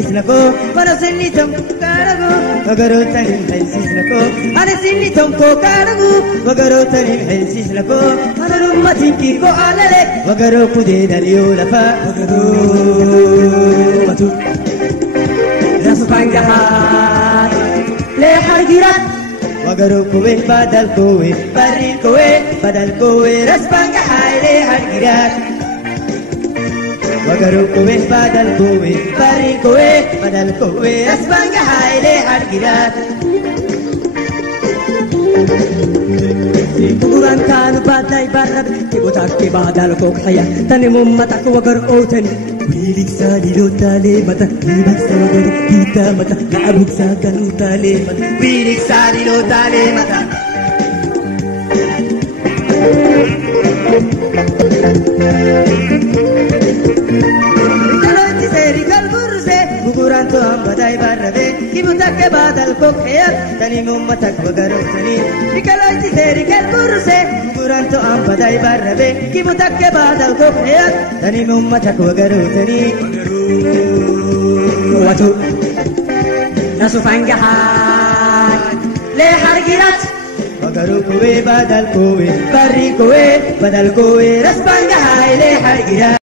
haynsisnako mana sinnitam karagu wagarotanin haynsisnako ana sinnitam ko karagu wagarotanin haynsisnako ana rummatinki ko alale wagaro kude daliyo lafa wagaro matu raspangahat le hargirat wagaro kowe badal kowe baril kowe raspangahat le hargirat wagaro kowe badal kowe baril kowe badal kowe raspangahat le hargirat Bukuran kan badai barat Kibutak ki badal ko kaya Tanimum mata ko wagar otan Wilik sa dilo tali mata Wilik sa wagar kita mata Naabog sa ganu tali mata Wilik sa dilo tali mata Kalon ti seri kalburse Bukuran to ang badai barade Kibutak ki badal ko kaya Tanimum mata ko wagar otani Kalon ti seri kalburse Bukuran to ang badai barade Kibutak ki badal ko kaya Tanimum mata ko wagar otani Watu Nasupanggahat Le hargirat wagaro kowe badal kowe baril kowe badal kowe raspangahat le hargirat